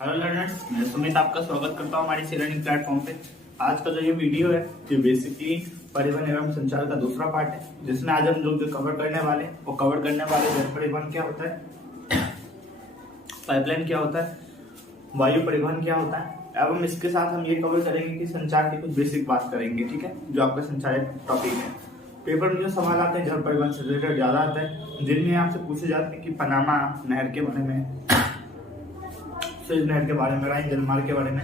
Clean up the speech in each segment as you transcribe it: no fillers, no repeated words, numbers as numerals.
Hello learners, मैं सुमित आपका स्वागत करता हूँ हमारी सी लर्निंग प्लेटफॉर्म पे। आज का जो ये वीडियो है ये बेसिकली परिवहन एवं संचार का दूसरा पार्ट है, जिसमें आज हम लोग जो कवर करने वाले जल परिवहन क्या होता है, पाइपलाइन क्या होता है, वायु परिवहन क्या होता है, एवं इसके साथ हम ये कवर करेंगे कि संचार की कुछ बेसिक बात करेंगे। ठीक है, जो आपका संचार टॉपिक है। पेपर में जो सवाल आते हैं जल परिवहन से रिलेटेड ज्यादा आता है, जिनमें आपसे पूछे जाते हैं कि पनामा नहर के बारे में, सुएज नहर के बारे में, राइन जलमार्ग के बारे में,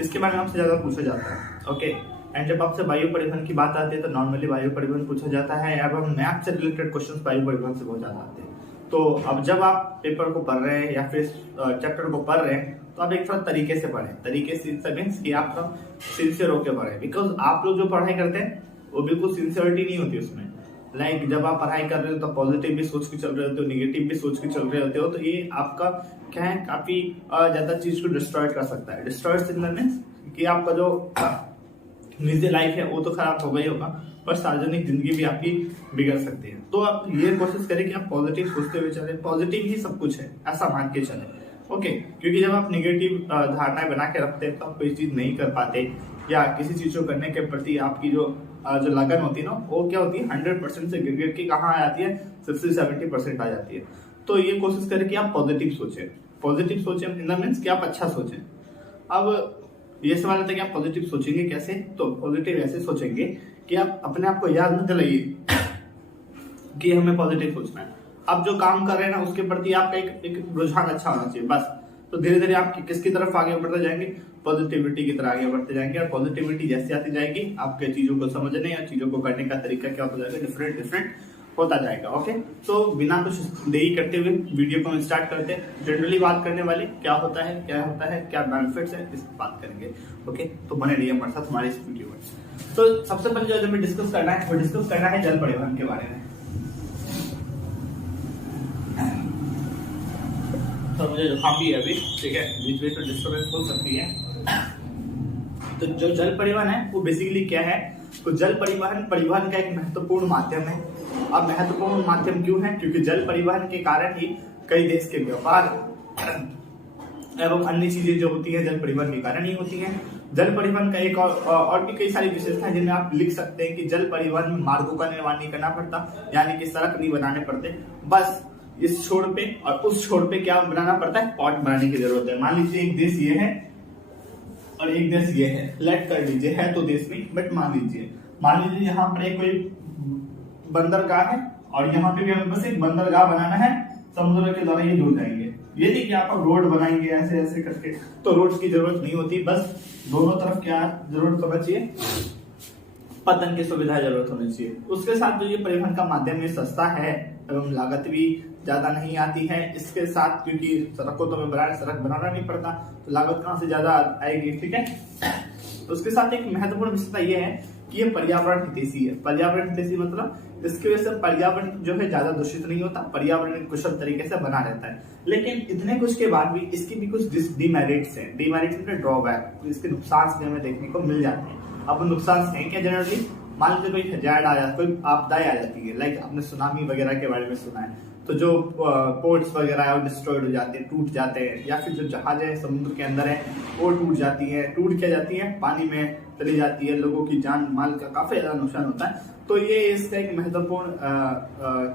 इसके बारे में आपसे ज्यादा पूछा जाता है। ओके, एंड जब आपसे वायु परिवहन की बात आती है तो नॉर्मली वायु परिवहन पूछा जाता है, एवं मैप से रिलेटेड क्वेश्चंस वायु परिवहन से बहुत ज्यादा आते हैं। तो अब जब आप पेपर को पढ़ रहे हैं या फिर चैप्टर को पढ़ रहे हैं तो आप एक थोड़ा तरीके से पढ़ें। तरीके से मीन्स कि आप सिंसियर होकर पढ़ें, बिकॉज आप लोग जो पढ़ाई करते हैं वो बिल्कुल सिंसियरिटी नहीं होती उसमें। लाइक जब आप पढ़ाई कर रहे हो तो पॉजिटिव भी सोच के चल रहे होते हो, निगेटिव भी सोच के चल रहे होते हो, तो ये आपका क्या है, काफी ज्यादा चीज को डिस्ट्रॉय कर सकता है। डिस्ट्रॉय मीन्स कि आपका जो निजी लाइफ है वो तो खराब होगा ही होगा, पर सार्वजनिक जिंदगी भी आपकी बिगड़ सकती है। तो आप ये कोशिश करें कि आप पॉजिटिव सोचते हुए चले, पॉजिटिव ही सब कुछ है ऐसा मान के चले। ओके, क्योंकि जब आप निगेटिव धारणाएं बना के रखते हैं तो आप कोई चीज नहीं कर पाते, या किसी चीज को करने के प्रति आपकी जो लगन होती है ना, वो क्या होती है 100% से गिर के कहाँ आ जाती है, 60-70% आ जाती है। तो ये कोशिश करें कि आप पॉजिटिव सोचें इन द मीन्स कि आप अच्छा सोचें। अब ये सवाल आता है कि आप पॉजिटिव सोचेंगे कैसे, तो पॉजिटिव ऐसे सोचेंगे कि आप अपने आप को याद मत दिलाइए कि हमें पॉजिटिव सोचना है। आप जो काम कर रहे हैं ना उसके प्रति आपका एक रुझान अच्छा होना चाहिए बस। तो धीरे धीरे आप किसकी तरफ आगे बढ़ते जाएंगे, पॉजिटिविटी की तरफ आगे बढ़ते जाएंगे। और पॉजिटिविटी जैसे आती जाएगी आपके चीजों को समझने या चीजों को करने का तरीका क्या होता जाएगा, डिफरेंट होता जाएगा। ओके, तो बिना कुछ देरी करते हुए वीडियो को हम स्टार्ट करते हैं। जनरली बात करने वाले क्या होता है, क्या बेनिफिट्स है, इस बात करेंगे। ओके, तो बने रहिए हमारे साथ हमारे इस वीडियो में। तो सबसे पहले जो हमें डिस्कस करना है जल परिवहन के बारे में। तो मुझे जुकाम भी है अभी, ठीक है, बीच में तो डिस्टर्बेंस हो सकती है। तो जो जल परिवहन है वो बेसिकली क्या है, तो जल परिवहन का एक महत्वपूर्ण माध्यम है। अब महत्वपूर्ण माध्यम क्यों है, क्योंकि जल परिवहन के कारण ही कई देश के व्यापार एवं अन्य चीजें जो होती है जल परिवहन के कारण ही होती है। जल परिवहन का एक और भी कई सारी विशेषताएं जिनमें आप लिख सकते हैं कि जल परिवहन में मार्गों का निर्माण नहीं करना पड़ता, यानी कि सड़क नहीं बनाने पड़ते, बस इस छोर पे और उस छोर पे क्या बनाना पड़ता है, पॉट बनाने की जरूरत है। मान लीजिए एक देश ये है और एक देश ये है, लेट कर लीजिए, है तो देश नहीं बट मान लीजिए यहाँ पर एक कोई बंदरगाह है और यहाँ पे भी हमें बस एक बंदरगाह बनाना है, समुद्र के द्वारा ये जुड़ जाएंगे। ये नहीं कि आप रोड बनाएंगे ऐसे ऐसे करके, तो रोड की जरूरत नहीं होती, बस दोनों तरफ क्या जरूरत होना चाहिए, पतन की सुविधा जरूरत होनी चाहिए। उसके साथ जो ये परिवहन का माध्यम ये सस्ता है एवं लागत भी ज्यादा नहीं आती है। इसके साथ क्योंकि सड़कों तो हमें सड़क बनाना नहीं पड़ता, तो लागत कहाँ से ज्यादा आएगी, ठीक है। उसके साथ एक महत्वपूर्ण विशेषता ये है कि ये पर्यावरण हितैषी है। पर्यावरण हितैषी मतलब इसकी वजह से पर्यावरण जो है ज्यादा दूषित नहीं होता, पर्यावरण कुशल तरीके से बना रहता है। लेकिन इतने कुछ के बाद भी इसकी भी कुछ डिमेरिट्स हैं। डिमेरिट्स मतलब ड्रॉबैक, इसके नुकसान हमें देखने को मिल जाते हैं। अब नुकसान है क्या, जनरली मान लीजिए कोई हैजार्ड आ जाता है, कोई आपदाएं आ जाती है, लाइक आपने सुनामी वगैरह के बारे में सुना है, तो जो पोर्ट्स वगैरह है वो डिस्ट्रॉयड हो जाते हैं, टूट जाते हैं, या फिर जो जहाज है समुद्र के अंदर है वो टूट जाती है, पानी में चली जाती है, लोगों की जान माल का काफी ज्यादा नुकसान होता है। तो ये इसका एक महत्वपूर्ण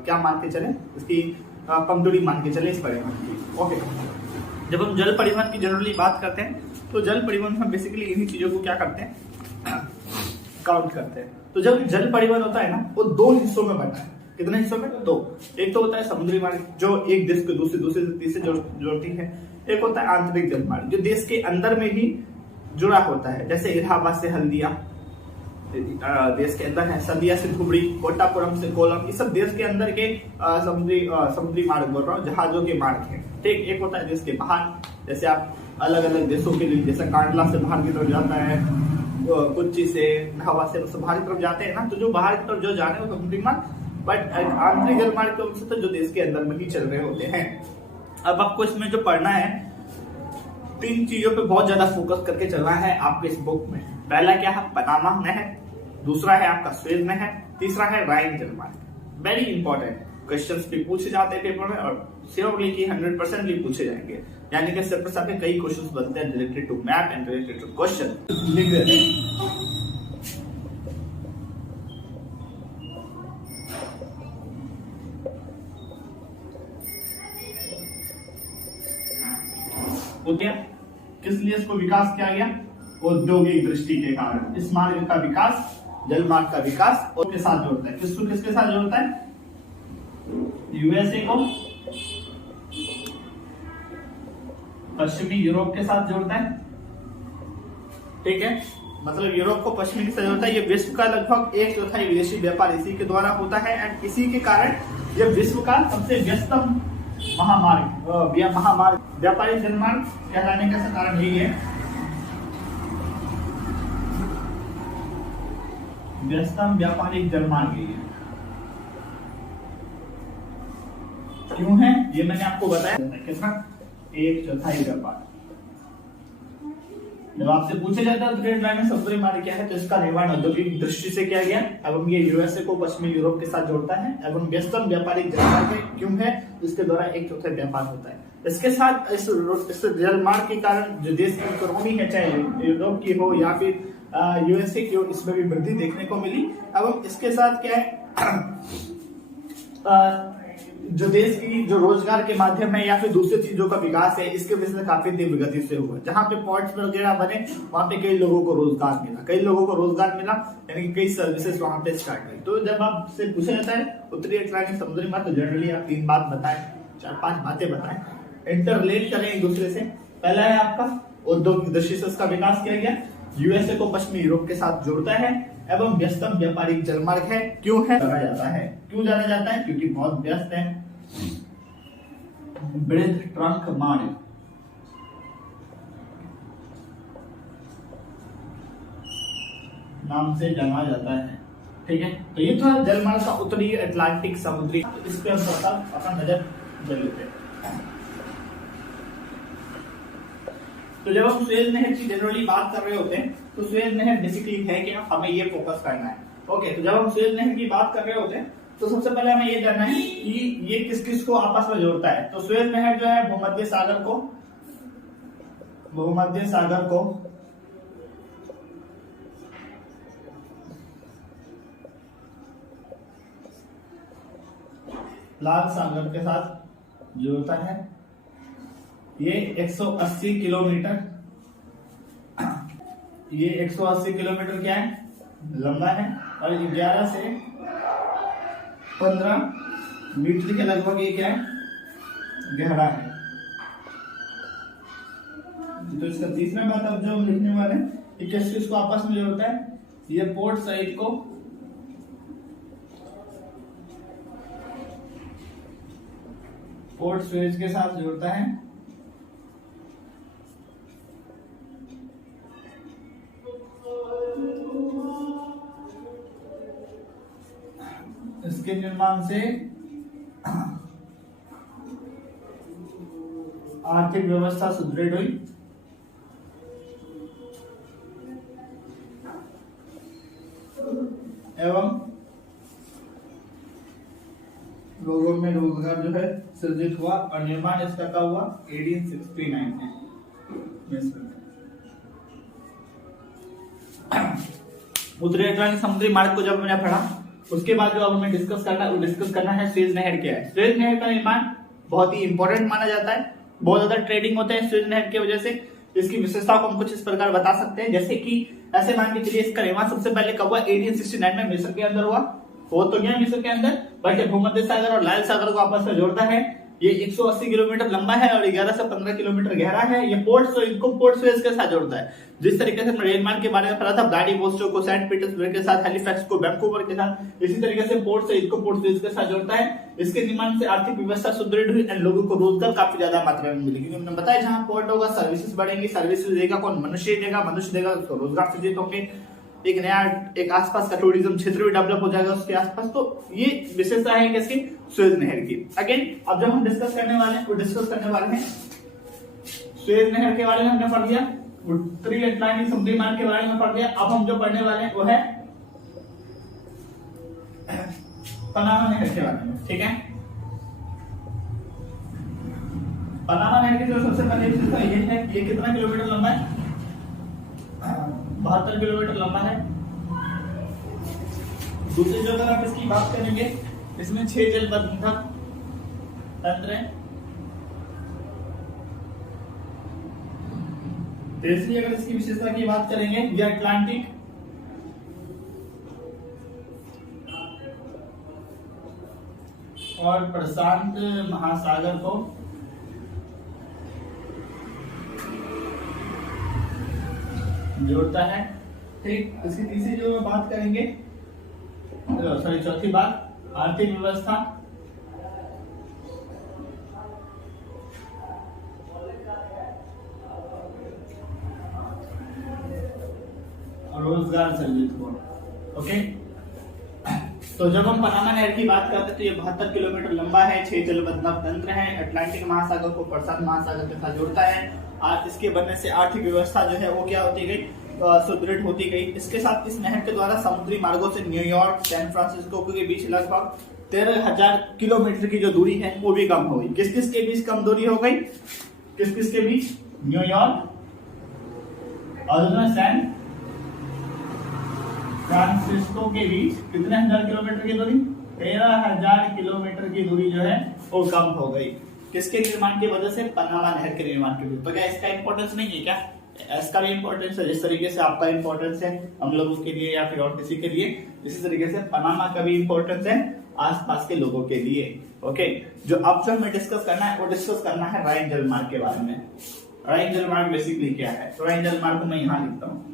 क्या मान के चले, इसकी कमजोरी मान के चले इस परिवहन की। ओके, जब हम जल परिवहन की जनरली बात करते हैं तो जल परिवहन में बेसिकली इन्हीं चीजों को क्या करते हैं, काउंट करते हैं। तो जब जल परिवहन होता है ना, वो दो हिस्सों में बंटा है। कितने हिस्सों में, दो। एक तो होता है समुद्री मार्ग जो एक देश को दूसरे से तीसरे जोड़ती है, एक होता है आंतरिक जल मार्ग जो देश के अंदर में ही जुड़ा होता है, जैसे इलाहाबाद से हल्दिया देश के अंदर है, सदिया से धुबरी, कोटापुरम से कोलम, ये सब देश के अंदर के समुद्री मार्ग बोल रहा हूँ, जहाजों के मार्ग है, ठीक। एक होता है देश के बाहर, जैसे आप अलग अलग देशों के लिए, जैसे कांडला से बाहर की तरफ जाता है, कोच्चि से, नहवा से बाहर की तरफ जाते हैं ना, तो जो बाहर की तरफ जो जा रहे हैं वो समुद्री मार्ग, बट आंतरिक जल मार्ग तो जो देश के अंदर में ही चल रहे होते हैं। अब आपको इसमें जो पढ़ना है, तीन चीजों पे बहुत ज्यादा फोकस करके चलना है आपके इस बुक में। पहला क्या है, पनामा नहर, दूसरा है आपका सुएज नहर, तीसरा है राइन जलमार्ग। वेरी इंपॉर्टेंट क्वेश्चंस भी पूछे जाते हैं पेपर में, और श्योरली कि 100% भी पूछे जाएंगे। यानी कि सिर्फ आपके कई क्वेश्चंस बनते हैं related to map and related to question. लिख देते हैं। ओके, किस लिए इसको विकास किया गया? औद्योगिक दृष्टि के कारण। इस मार्ग का विकास जल मार्ग का विकास और के साथ जोड़ता है। किसको किसके साथ जोड़ता है? यूएसए को पश्चिमी यूरोप के साथ जोड़ता है। ठीक है, मतलब यूरोप को पश्चिमी के साथ जोड़ता है। ये विश्व का लगभग 1/4 विदेशी व्यापार इसी के द्वारा होता है एंड इसी के कारण ये विश्व का सबसे व्यस्तम महामार्ग व्यापारिक जलमार्ग कहलाने का कारण यही है। व्यस्तम व्यापारिक जलमार्ग यही है। क्यों है ये मैंने आपको बताया। कितना? 1/4 व्यापार। जब आपसे पूछा जाता है ट्रेड लाइन में समुद्री मार्ग क्या है, तो इसका निर्माण औद्योगिक दृष्टि से किया गया एवं ये यूएसए को पश्चिमी यूरोप के साथ जोड़ता है एवं व्यस्तम व्यापारिक जलमार्ग है। क्यों है? इसके द्वारा 1/4 व्यापार होता है। इसके साथ इस जलमार्ग के कारण जो देश की इकोनॉमी है, चाहे यूरोप की हो या फिर यूएसए की हो, इसमें भी वृद्धि देखने को मिली। एवं इसके साथ क्या है जो देश की जो रोजगार के माध्यम है या फिर दूसरी चीजों का विकास है, इसके वजह से काफी तीव्र गति से हुआ। जहां पे पोर्ट्स वगैरह बने वहां पे कई लोगों को रोजगार मिला, यानी कि कई सर्विसेज वहां पे स्टार्ट हुई। तो जब आपसे पूछा जाता है उत्तरी अटलांटिक समुद्री मार्ग, तो जनरली आप 3 बात बताएं, 4-5 बातें बताएं, इंटरलेट करें एक दूसरे से। पहला है आपका औद्योगिक दृष्टि से इसका विकास किया गया, यूएसए को पश्चिमी यूरोप के साथ जोड़ता है एवं व्यस्तम व्यापारिक जलमार्ग है। क्यों है जाना जाता है? क्यों जाना जाता है? क्योंकि बहुत व्यस्त है। ब्रिज ट्रंक मार्ग नाम से जाना जाता है। ठीक है, तो ये था जलमार्ग का उत्तरी अटलांटिक समुद्री। तो इस पे हम थोड़ा अपना नजर डाल लेते हैं। तो जब हम सुएज नहर की जनरली बात कर रहे होते हैं, तो सुएज नहर बेसिकली है क्या, हमें ये फोकस करना है। ओके, तो जब हम सुएज नहर की बात कर रहे होते हैं, तो सबसे पहले हमें ये जानना है कि ये किस किस को आपस में जोड़ता है। तो सुएज नहर जो है भूमध्य सागर को लाल सागर के साथ जोड़ता है। ये 180 किलोमीटर क्या है? लंबा है और 11 से 15 मीटर के लगभग ये क्या है? गहरा है। तो इसका तीसरा बात अब जो हम लिखने वाले हैं, ये किस चीज को आपस में जोड़ता है? ये पोर्ट साइड को पोर्ट सुएज के साथ जोड़ता है। इसके निर्माण से आर्थिक व्यवस्था सुदृढ़ हुई एवं लोगों में रोजगार जो है सृजित हुआ। और निर्माण इसका कब हुआ? 1869 में। उत्तरी अटलांटिक समुद्री मार्ग को जब मैंने पढ़ा, उसके बाद जो अब हमें डिस्कस करना है सुएज नहर क्या है। सुएज नहर का निर्माण बहुत ही इंपॉर्टेंट माना जाता है। बहुत ज्यादा ट्रेडिंग होता है सुएज नहर की वजह से। इसकी विशेषताओं को हम कुछ इस प्रकार बता सकते हैं, जैसे कि ऐसे मान के चलिए इसका निर्माण सबसे पहले कब हुआ? 1869 में मिस्र के अंदर हुआ। हो तो गया मिस्र के अंदर, बट भूमध्य सागर और लाल सागर को आपस में जोड़ता है। ये 180 किलोमीटर लंबा है और 11 से 15 किलोमीटर गहरा है। ये पोर्ट सुएज के साथ जोड़ता है। जिस तरीके से रेल मार्ग के बारे में पढ़ा था, व्लादिवोस्टोक को सेंट पीटर्सबर्ग के साथ, हैलिफैक्स को वैंकूवर के साथ, इसी तरीके से पोर्ट सुएज के साथ जोड़ता है। इसके निर्माण से आर्थिक व्यवस्था सुदृढ़ हुई एंड लोगों को रोजगार काफी ज्यादा मात्रा में मिली। क्योंकि हमने बताया जहां पोर्ट होगा सर्विसेज बढ़ेंगी, सर्विसेज देगा कौन? मनुष्य देगा तो रोजगार सृजित होंगे। एक नया एक आसपास का टूरिज्म क्षेत्र भी डेवलप हो जाएगा उसके आसपास। तो ये विशेषता है किसकी? सुएज नहर की। अगेन अब जब हम डिस्कस करने वाले हैं सुएज नहर के बारे में हमने पढ़ लिया, उत्तरी अटलांटिक समुद्री मार्ग के बारे में पढ़ लिया। अब हम जो पढ़ने वाले हैं वो है पनामा नहर के बारे में। ठीक है, पनामा नहर की जो सबसे पहले विशेषता ये है कि ये कितना किलोमीटर लंबा है, 72 किलोमीटर लंबा है। दूसरी जो अगर आप इसकी बात करेंगे, इसमें 6 जलबंधक तंत्र है। तीसरी अगर इसकी विशेषता की बात करेंगे, ये अटलांटिक और प्रशांत महासागर को जोड़ता है। ठीक, इसकी तीसरी जो बात करेंगे, सॉरी चौथी बात, आर्थिक व्यवस्था और रोजगार सृजित हो। ओके, तो जब हम पनामा नहर की बात करते हैं तो ये 72 किलोमीटर लंबा है, 6 जलबंधक तंत्र है, अटलांटिक महासागर को प्रशांत महासागर के साथ जोड़ता है। आज इसके बनने से आर्थिक व्यवस्था जो है वो क्या होती गई, सुदृढ़ होती गई। इसके साथ इस नहर के द्वारा समुद्री मार्गों से न्यूयॉर्क, सैन फ्रांसिस्को के बीच लगभग 13,000 किलोमीटर की जो दूरी है वो भी कम हो गई। किस किस के बीच कम दूरी हो गई, किस किस के बीच, न्यूयॉर्क और सैन फ्रांसिस्को के बीच कितने हजार किलोमीटर की दूरी, 13,000 किलोमीटर की दूरी जो है वो कम हो गई। किसके निर्माण की वजह से, पनामा नहर के निर्माण की वजह से। तो क्या इसका इंपॉर्टेंस नहीं है क्या, इसका भी इंपॉर्टेंस है। जिस तरीके से आपका इंपॉर्टेंस है हम लोगों के लिए या फिर और किसी के लिए, इसी तरीके से पनामा का भी इंपॉर्टेंस है आसपास के लोगों के लिए। ओके, जो अब जो हमें डिस्कस करना है वो डिस्कस करना है राइन जलमार्ग के बारे में। राइन जलमार्ग बेसिकली क्या है, तो राइन जलमार्ग को मैं यहाँ लिखता हूँ।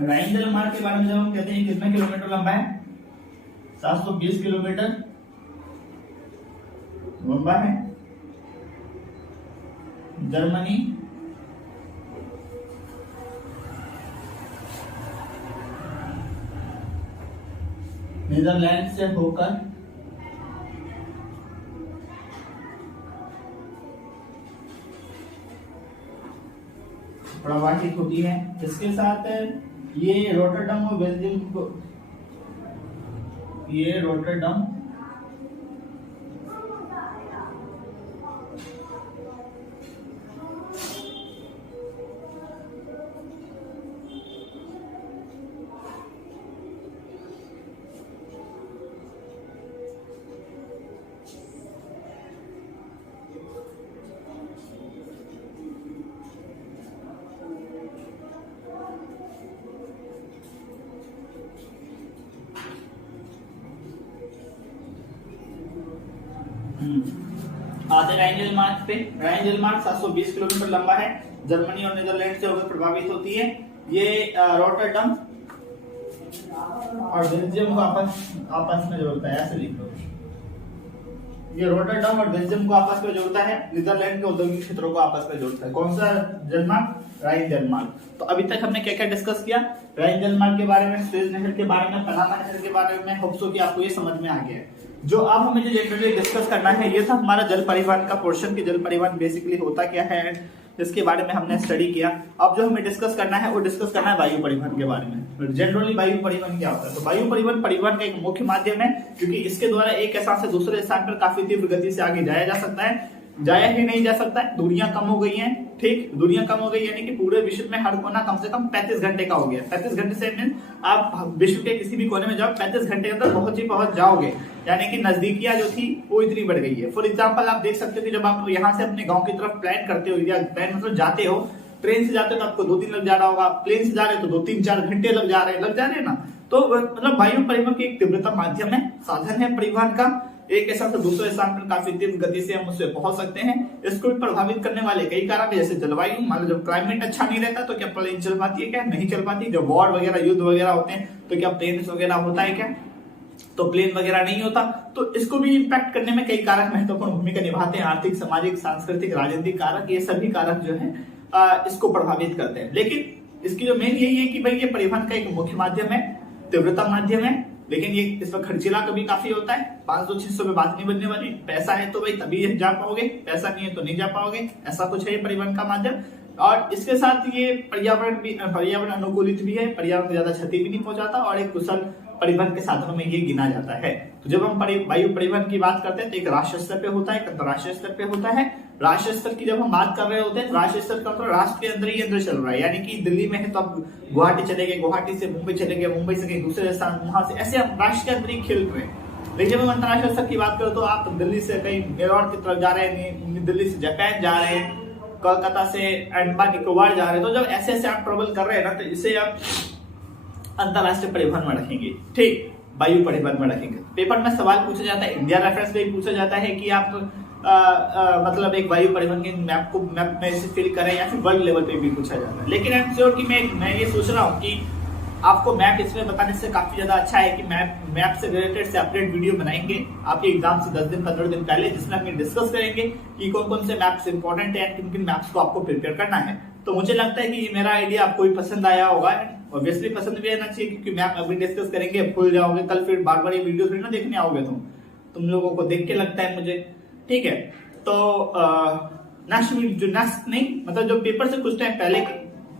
राइन जलमार्ग के बारे में जब हम कहते हैं कितना किलोमीटर लंबा है, 720 किलोमीटर लंबा है। जर्मनी, नीदरलैंड से होकर प्रवाहित होती है। इसके साथ ये रोटरडम और बेल्जियम को, ये रोटरडम आते राइन जलमार्ग पे। राइन जलमार्ग 720 किलोमीटर लंबा है, जर्मनी और नीदरलैंड से होकर प्रभावित होती है। ये रोटरडम और बेल्जियम को आपस में जोड़ता है, ऐसे लिखो। ये रोटरडम और बेल्जियम को आपस में जोड़ता है, नीदरलैंड के औद्योगिक क्षेत्रों को आपस में जोड़ता है। कौन सा जलमार्ग, राइन जलमार्ग। तो अभी तक हमने क्या क्या डिस्कस किया, राइन जलमार्ग के बारे में, सुएज नहर के बारे में, पनामा नहर के बारे में। होप सो कि आपको ये समझ में आ गया है। जो अब हमें जो जनरली डिस्कस करना है, ये था हमारा जल परिवहन का पोर्शन की जल परिवहन बेसिकली होता क्या है, इसके बारे में हमने स्टडी किया। अब जो हमें डिस्कस करना है वो डिस्कस करना है वायु परिवहन के बारे में। जनरली वायु परिवहन क्या होता है, तो वायु परिवहन परिवहन का एक मुख्य माध्यम है, क्योंकि इसके द्वारा एक स्थान से दूसरे स्थान पर काफी तीव्र गति से आगे जाया जा सकता है। जाया ही नहीं जा सकता है, दूरियां कम हो गई हैं। ठीक, दूरियां कम हो गई यानी कि पूरे विश्व में हर कोना कम से कम 35 घंटे का हो गया। 35 घंटे से मीन आप विश्व के किसी भी कोने में जाओ, 35 घंटे के अंदर पहुंच जाओगे। यानी कि नजदीकियां जो थी वो इतनी बढ़ गई है। फॉर एग्जाम्पल आप देख सकते हो कि जब आप यहाँ से अपने गाँव की तरफ प्लान करते हो या प्लान मतलब जाते हो, ट्रेन से जाते हो तो आपको 2 दिन लग जा रहा होगा, प्लेन से जा रहे हो तो 2-3-4 घंटे लग जा रहे हैं ना। तो मतलब वायु परिवहन की एक तीव्रता माध्यम है, साधन है परिवहन का। एक स्थान से दूसरे स्थान पर काफी तीव्र गति से हम उससे पहुंच सकते हैं। इसको भी प्रभावित करने वाले कई कारक जैसे जलवायु। मान लो जब क्लाइमेट अच्छा नहीं रहता तो क्या प्लेन चल पाती है, क्या नहीं चल पाती। जब वॉर वगैरह, युद्ध वगैरह होते हैं तो क्या प्लेन वगैरह होता है, क्या तो प्लेन वगैरह नहीं होता। तो इसको भी इम्पैक्ट करने में कई कारक महत्वपूर्ण भूमिका निभाते हैं। आर्थिक, सामाजिक, सांस्कृतिक, राजनीतिक कारक, ये सभी कारक जो है इसको प्रभावित करते हैं। लेकिन इसकी जो मेन यही है कि भाई ये परिवहन का एक मुख्य माध्यम है, तीव्रता माध्यम है, लेकिन ये इस पर खर्चीला कभी काफी होता है। 500-600 में बात नहीं बनने वाली। पैसा है तो भाई तभी जा पाओगे, पैसा नहीं है तो नहीं जा पाओगे, ऐसा कुछ है ये परिवहन का माध्यम। और इसके साथ ये पर्यावरण अनुकूलित भी है, पर्यावरण को ज्यादा क्षति भी नहीं पहुंचाता और एक कुशल परिवहन के साधनों में ये गिना जाता है। तो जब हम वायु परिवहन की बात करते हैं तो एक राष्ट्रीय स्तर पे होता है, एक अंतरराष्ट्रीय स्तर पे होता है। राष्ट्रीय स्तर की जब हम बात कर रहे होते हैं, राष्ट्रीय स्तर का मतलब राष्ट्र के अंदर ही अंदर चल रहा है, यानी कि दिल्ली में है तो आप गुवाहाटी चले गए, गुवाहाटी से मुंबई चले गए, मुंबई से कहीं दूसरे स्थान, वहां से, ऐसे हम राष्ट्र के अंदर ही खेल रहे हैं। लेकिन जब हम अंतरराष्ट्रीय स्तर की बात करें तो आप दिल्ली से कहीं न्यूयॉर्क की तरफ जा रहे हैं, दिल्ली से जापान जा रहे हैं, कोलकाता से अंडमान निकोबार जा रहे हैं, तो जब ऐसे ऐसे आप ट्रेवल कर रहे हैं ना, तो इसे आप अंतरराष्ट्रीय परिवहन में रखेंगे, ठीक, वायु परिवहन में रखेंगे। पेपर में सवाल पूछा जाता है, इंडिया रेफरेंस में पूछा जाता है कि आप मतलब एक वायु परिवहन के मैप में से फिल करें, या फिर वर्ल्ड लेवल पे भी पूछा जाता है। लेकिन आई एम श्योर कि मैं ये सोच रहा हूँ कि आपको मैप इसमें बताने से काफी ज्यादा अच्छा है कि मैप से रिलेटेड सेपरेट वीडियो बनाएंगे आपके एग्जाम से 10 दिन 15 दिन पहले, जिसमें हम डिस्कस करेंगे कि कौन कौन से मैप्स इंपॉर्टेंट है, किन किन मैप्स को आपको प्रिपेयर करना है। तो मुझे लगता है कि ये मेरा आइडिया आपको भी पसंद आया होगा, ऑब्वियसली पसंद भी आना चाहिए, क्योंकि मैप अभी डिस्कस करेंगे, भूल जाओगे कल, फिर बार बार ये वीडियो थोड़ी ना देखने आओगे तुम लोगों को देख के लगता है मुझे, ठीक है। तो नेक्स्ट नहीं, मतलब जो पेपर से कुछ टाइम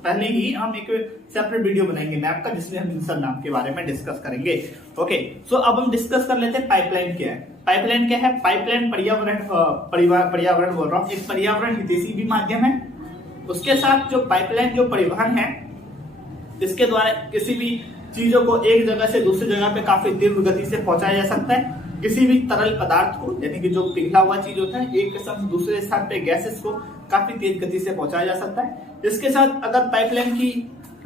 पहले ही हम एक सेपरेट वीडियो बनाएंगे मैप का, जिसमें हम इन सब मैप के बारे में डिस्कस करेंगे। ओके, सो अब हम डिस्कस कर लेते हैं पाइपलाइन क्या है। पाइपलाइन क्या है? पाइपलाइन पर्यावरण बोल रहा हूँ, एक पर्यावरण हितैषी भी माध्यम है। उसके साथ जो पाइपलाइन जो परिवहन है, इसके द्वारा किसी भी चीजों को एक जगह से दूसरी जगह पे काफी तीव्र गति से पहुंचाया जा सकता है। किसी भी तरल पदार्थ को, यानी कि जो पिघला हुआ चीज होता है, एक स्थान से दूसरे स्थान पे गैसेस को काफी तेज गति से पहुंचाया जा सकता है। इसके साथ अगर पाइपलाइन की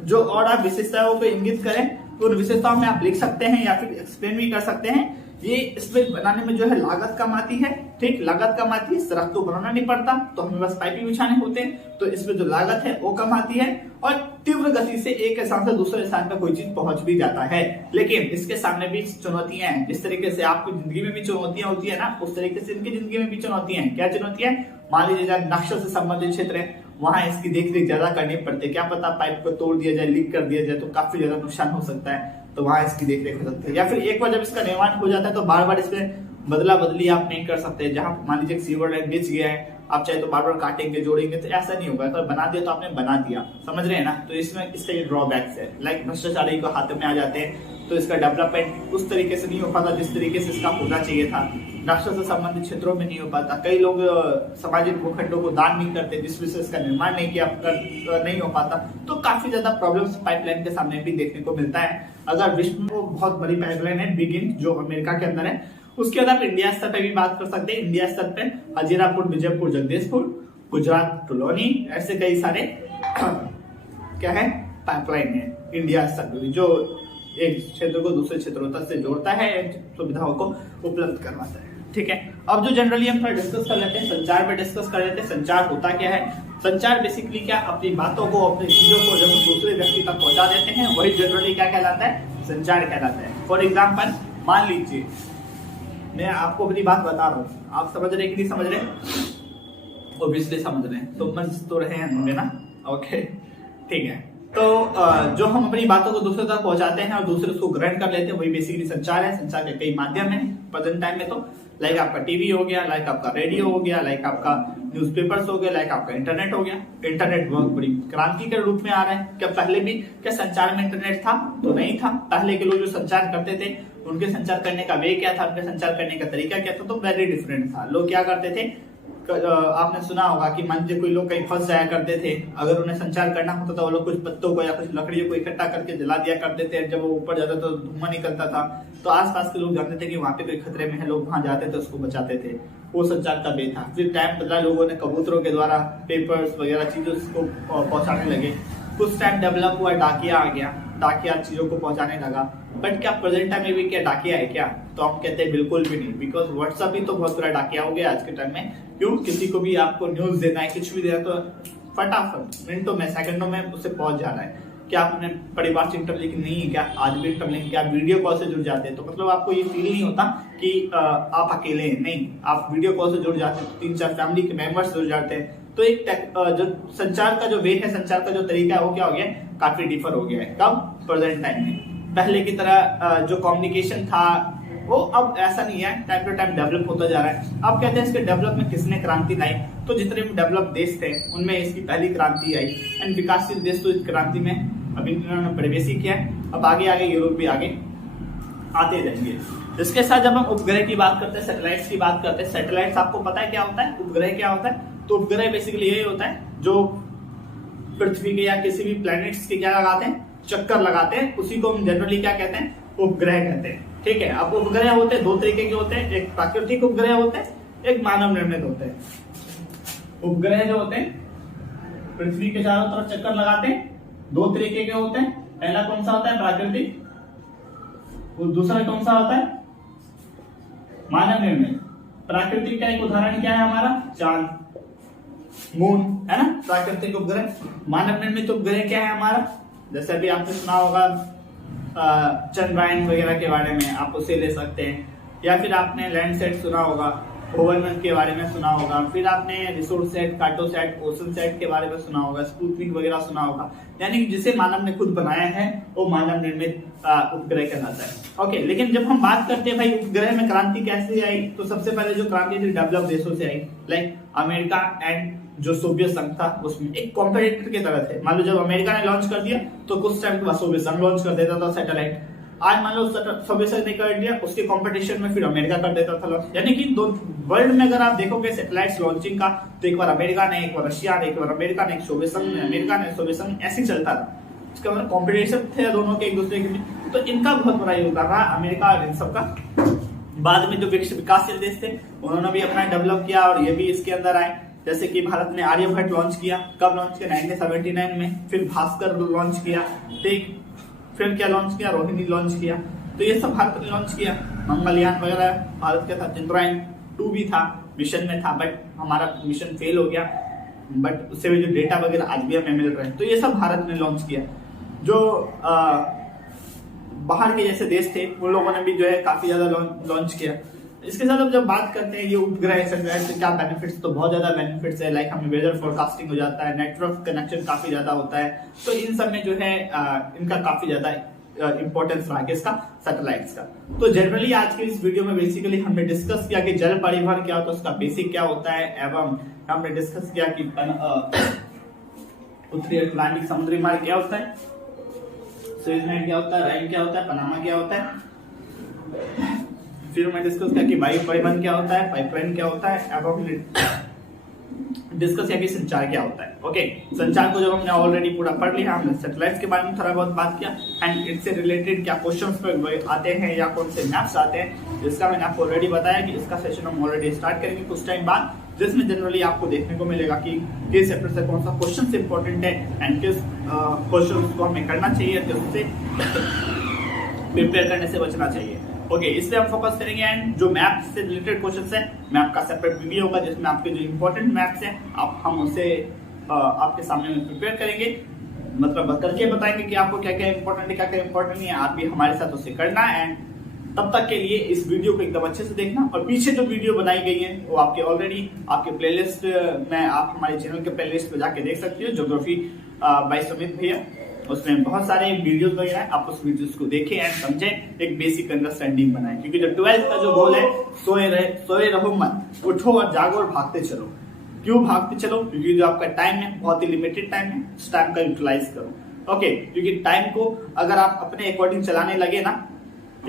जो और आप विशेषताओं को इंगित करें तो उन विशेषताओं में आप लिख सकते हैं या फिर एक्सप्लेन भी कर सकते हैं। ये इसमें बनाने में जो है लागत कम आती है, ठीक, लागत कम आती है, सड़क तो बनाना नहीं पड़ता, तो हमें बस पाइप ही बिछाने होते हैं, तो इसमें जो लागत है वो कम आती है और तीव्र गति से एक स्थान से दूसरे स्थान पर कोई चीज पहुंच भी जाता है। लेकिन इसके सामने भी चुनौतियां हैं। जिस तरीके से आपकी जिंदगी में भी चुनौतियां होती है ना, उस तरीके से इनकी जिंदगी में भी चुनौतियां हैं। क्या चुनौतियां? मान लीजिए जहाँ नक्शा से संबंधित क्षेत्र है, वहां इसकी देखरेख ज्यादा करनी पड़ती है। क्या पता पाइप को तोड़ दिया जाए, लीक कर दिया जाए, तो काफी ज्यादा नुकसान हो सकता है, तो वहां इसकी देखरेख हो सकती है। या फिर एक बार जब इसका निर्माण हो जाता है तो बार बार इसमें बदला बदली आप नहीं कर सकते। जहां मान लीजिए सीवर लाइन बिछ गया है, आप चाहे तो बार बार काटेंगे जोड़ेंगे, तो ऐसा नहीं होगा। अगर बना दिया तो आपने बना दिया, समझ रहे हैं ना। तो इसमें इसका ये ड्रॉबैक्स है, लाइक भ्रष्टाचारी को हाथ में आ जाते हैं, तो इसका डेवलपमेंट उस तरीके से नहीं हो पाता जिस तरीके से इसका होना चाहिए था। नक्शा से संबंधित क्षेत्रों में नहीं हो पाता। कई लोग सामाजिक भूखंडों को दान नहीं करते, जिस वजह से इसका निर्माण नहीं हो पाता। तो काफी ज्यादा प्रॉब्लम्स पाइपलाइन के सामने भी देखने को मिलता है। अगर विश्व में बहुत बड़ी पाइपलाइन है बिगिन, जो अमेरिका के अंदर है, उसके बाद आप इंडिया स्तर पे भी बात कर सकते हैं। इंडिया स्तर पे हजीरापुर, विजयपुर, जगदीशपुर, गुजरात, टुलोनी, ऐसे कई सारे क्या है पाइपलाइन है इंडिया स्तर पे, जो एक क्षेत्र को दूसरे क्षेत्रों तक से जोड़ता है, सुविधाओं को उपलब्ध करवाता है। ठीक है, अब जो जनरली हम थोड़ा डिस्कस कर लेते हैं, संचार पे डिस्कस कर लेते हैं। संचार होता क्या है? संचार बेसिकली क्या, अपनी बातों को, अपनी चीजों को जब हम दूसरे व्यक्ति तक पहुंचा देते हैं, वही जनरली क्या कहलाता है? संचार कहलाता है। फॉर एग्जाम्पल, मान लीजिए मैं आपको अपनी बात बता रहा हूँ, आप समझ रहे कि नहीं समझ रहे? ऑब्वियसली समझ रहे हैं, तो समझ तो रहे हैं ना? ओके, ठीक है। तो जो हम अपनी बातों को दूसरे तक पहुंचाते हैं और दूसरे उसको ग्रहण कर लेते हैं, वही बेसिकली संचार है। संचार के कई माध्यम है प्रेजेंट टाइम में, तो लाइक आपका टीवी हो गया, लाइक आपका रेडियो हो गया, लाइक आपका न्यूज़पेपर्स हो गया, लाइक आपका इंटरनेट हो गया। इंटरनेट बहुत बड़ी क्रांति के रूप में आ रहा है। क्या पहले भी क्या संचार में इंटरनेट था? तो नहीं था। पहले के लोग जो संचार करते थे, उनके संचार करने का वे क्या था, उनके संचार करने का तरीका क्या था? तो वेरी डिफरेंट था। लोग क्या करते थे, आपने सुना होगा कि मान लीजिए कोई लोग कहीं फंस जाया करते थे, अगर उन्हें संचार करना होता था, वो लोग कुछ पत्तों को या कुछ लकड़ियों को इकट्ठा करके जला दिया करते थे। जब वो ऊपर जाता तो धुआं निकलता था, तो आसपास के लोग जानते थे कि वहां पे कोई खतरे में है, लोग वहां जाते थे, उसको बचाते थे। वो संचार का वे था। फिर टाइम बदला, लोगों ने कबूतरों के द्वारा पेपर्स वगैरह चीजों को पहुंचाने लगे। कुछ टाइम डेवलप हुआ, डाकिया आ गया, डाकिया चीजों को पहुंचाने लगा। बट क्या प्रेजेंट टाइम में भी क्या डाकिया है क्या? तो हम कहते हैं बिल्कुल भी नहीं, बिकॉज व्हाट्सएप ही तो बहुत बड़ा डाकिया हो गया आज के टाइम में। क्यों? किसी को भी आपको न्यूज देना है, कुछ भी देना, तो फटाफट मिनटों में, सेकंडों में उससे पहुंच जाना है। क्या आपने परिवार से इंटरलिंक नहीं है क्या? आज भी इंटरलिंक, क्या वीडियो कॉल से जुड़ जाते हैं, तो मतलब आपको ये फील नहीं होता कि आप अकेले हैं। नहीं, आप वीडियो कॉल से जुड़ जाते हैं, 3-4 फैमिली के मेंबर्स जुड़ जाते हैं। तो एक जो संचार का जो वे है, संचार का जो तरीका है, वो क्या हो गया? काफी डिफर हो गया है। कब? प्रेजेंट टाइम में। पहले की तरह जो कम्युनिकेशन था वो अब ऐसा नहीं है, टाइम टू टाइम डेवलप होता जा रहा है। अब कहते हैं इसके डेवलप में किसने क्रांति लाई? तो जितने भी डेवलप देश थे उनमें इसकी पहली क्रांति आई। एंड विकासशील देश तो इस क्रांति में अभी इन्होंने प्रवेश किया है। अब आगे आगे यूरोप भी आगे आते जाएंगे। इसके साथ जब हम उपग्रह की बात करते हैं, सैटेलाइट्स की बात करते हैं, सैटेलाइट्स आपको पता है क्या होता है, उपग्रह क्या होता है? तो उपग्रह बेसिकली यही होता है जो पृथ्वी के या किसी भी प्लैनेट्स के क्या लगाते हैं, चक्कर लगाते हैं, उसी को हम जनरली क्या कहते हैं, उपग्रह कहते हैं। ठीक है, अब उपग्रह होते हैं दो तरीके के होते हैं, एक प्राकृतिक उपग्रह होते हैं, एक मानव निर्मित होते हैं। उपग्रह जो होते हैं पृथ्वी के चारों तरफ चक्कर लगाते हैं, दो तरीके के होते हैं। पहला कौन सा होता है, प्राकृतिक, और दूसरा कौन सा होता है, मानव निर्मित। प्राकृतिक का एक उदाहरण क्या है हमारा, चांद, मून, है ना, प्राकृतिक उपग्रह। मानव निर्मित उपग्रह क्या है हमारा, जैसे अभी आपने सुना होगा चंद्रयान वगैरह के बारे में, आप उसे ले सकते हैं। या फिर आपने लैंडसेट सुना होगा, ओवरमन के बारे में सुना होगा, फिर आपने resource set, Cartosat, ocean set के बारे में सुना होगा, स्पुतनिक वगैरह सुना होगा। यानी कि जिसे मानव ने खुद बनाया है वो मानव निर्मित उपग्रह कहलाता है। ओके, लेकिन जब हम बात करते हैं भाई उपग्रह में क्रांति कैसे आई, तो सबसे पहले जो क्रांति थी डेवलप देशों से आई, लाइक अमेरिका एंड जो सोवियत संघ था, उसमें एक कॉम्पिटिटर की तरह थे। मान लो जब अमेरिका ने लॉन्च कर दिया तो कुछ टाइम के बाद सोवियत संघ लॉन्च कर देता था सैटेलाइट। आज मान लो सोवियत संघ ने कर दिया, उसके कंपटीशन में फिर अमेरिका कर देता था लॉन्च। यानी कि वर्ल्ड में अगर आप देखोगे सैटेलाइट्स लॉन्चिंग का, तो एक बार अमेरिका ने, एक बार रशिया ने, एक बार अमेरिका ने, एक सोवियत संघ ने, अमेरिका ने, सोवियत संघ, ऐसे ही चलता था। इसका मतलब कॉम्पिटिशन थे दोनों के एक दूसरे के बीच। तो इनका बहुत बड़ा योगदान रहा अमेरिका और इन सबका। बाद में जो विकासशील देश थे उन्होंने भी अपना डेवलप किया और ये भी इसके अंदर आए। जैसे कि भारत ने आर्यभट्ट लॉन्च किया, कब लॉन्च किया, 1979 में। फिर भास्कर लॉन्च किया, ठीक, फिर क्या लॉन्च किया, रोहिणी लॉन्च किया। तो ये सब भारत ने लॉन्च किया। मंगलयान वगैरह भारत का था, चंद्रयान 2 भी था, मिशन में था, बट हमारा मिशन फेल हो गया। बट उससे भी जो डेटा वगैरह आज भी हमें मिल रहे हैं, तो ये सब भारत ने लॉन्च किया। जो बाहर के जैसे देश थे उन लोगों ने भी जो है काफी ज्यादा लॉन्च किया। इसके साथ अब जब बात करते हैं ये उपग्रह सैटेलाइट से क्या बेनिफिट्स, तो बहुत ज्यादा बेनिफिट्स है। लाइक हमें वेदर फोरकास्टिंग हो जाता है, नेटवर्क कनेक्शन काफी ज्यादा होता है। तो इन सब में जो है इनका काफी ज्यादा इंपॉर्टेंस रहा है किसका, सैटेलाइट्स का। तो जनरली आज के इस वीडियो में बेसिकली हमने डिस्कस किया कि जल परिवहन क्या होता है, उसका बेसिक क्या होता है, एवं हमने डिस्कस किया कि उत्तरी अटलांटिक समुद्री मार्ग क्या होता है, सुएज नाइट क्या होता है, राइन क्या होता है, पनामा क्या होता है। फिर मैं डिस्कस किया कि वायु परिवहन क्या होता है, पाइपलाइन क्या होता है, एवं डिस्कस किया कि संचार क्या होता है। ओके, संचार को जब हमने ऑलरेडी पूरा पढ़ लिया, हमने सैटेलाइट्स के बारे में थोड़ा बहुत बात किया एंड इससे रिलेटेड क्या क्वेश्चंस आते हैं या कौन से मैप्स आते हैं, जिसका मैंने आपको ऑलरेडी बताया कि इसका सेशन हम ऑलरेडी स्टार्ट करेंगे कुछ टाइम बाद, जिसमें जनरली आपको देखने को मिलेगा कि किस चैप्टर से कौन सा क्वेश्चन इंपॉर्टेंट है एंड किस क्वेश्चन को हमें करना चाहिए, किससे प्रिपेयर करने से बचना चाहिए। ओके, इसलिए हम फोकस करेंगे एंड जो मैप से रिलेटेड क्वेश्चंस है, मैप का सेपरेट वीडियो होगा जिसमें आपके जो इंपॉर्टेंट मैप्स हैं हम उसे आपके सामने में प्रिपेयर करेंगे, मतलब करके बताएंगे कि आपको क्या क्या इंपॉर्टेंट है, क्या क्या इंपॉर्टेंट नहीं है, आप भी हमारे साथ उसे करना। एंड तब तक के लिए इस वीडियो को एकदम अच्छे से देखना, और पीछे जो वीडियो बनाई गई है वो आपके ऑलरेडी आपके प्लेलिस्ट में, आप हमारे चैनल के प्लेलिस्ट पे जाके देख सकते हो, ज्योग्राफी बाय सुमित भैया, उसमें बहुत सारे वीडियोस वगैरह हैं, आप उस वीडियोस को देखें एंड समझें, एक बेसिक अंडरस्टैंडिंग बनाएं। क्योंकि जो 12th का जो गोल है, सोए रहो मत, उठो और जागो और भागते चलो। क्यों भागते चलो? क्योंकि जो आपका टाइम है बहुत ही लिमिटेड टाइम है, उस टाइम का यूटिलाइज करो। ओके, क्योंकि टाइम को अगर आप अपने अकॉर्डिंग चलाने लगे ना,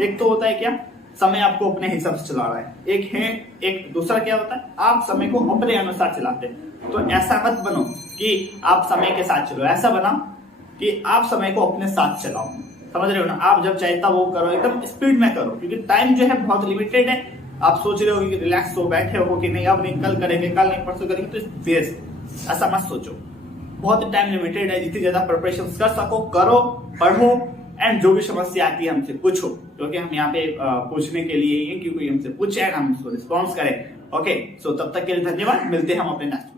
एक तो होता है क्या, समय आपको अपने हिसाब से चला रहा है, एक दूसरा क्या होता है, आप समय को अपने अनुसार चलाते हैं। तो ऐसा मत बनो कि आप समय के साथ चलो, ऐसा बनाओ कि आप समय को अपने साथ चलाओ। समझ रहे हो ना, आप जब चाहता वो करो, एकदम स्पीड में करो, क्योंकि टाइम जो है बहुत लिमिटेड है। आप सोच रहे हो कि रिलैक्स हो बैठे हो कि नहीं अब नहीं कल करेंगे, कल नहीं परसों करेंगे, तो वेस्ट, ऐसा मत सोचो। बहुत टाइम लिमिटेड है, जितनी ज्यादा प्रिपरेशन कर सको करो, पढ़ो एंड जो भी समस्या आती है हमसे पूछो, क्योंकि हम यहाँ पे पूछने के लिए ही है, क्योंकि हमसे पूछे एंड हम उसको रिस्पॉन्स करें। ओके, सो तब तक के लिए धन्यवाद, मिलते हैं हम अपने नेक्स्ट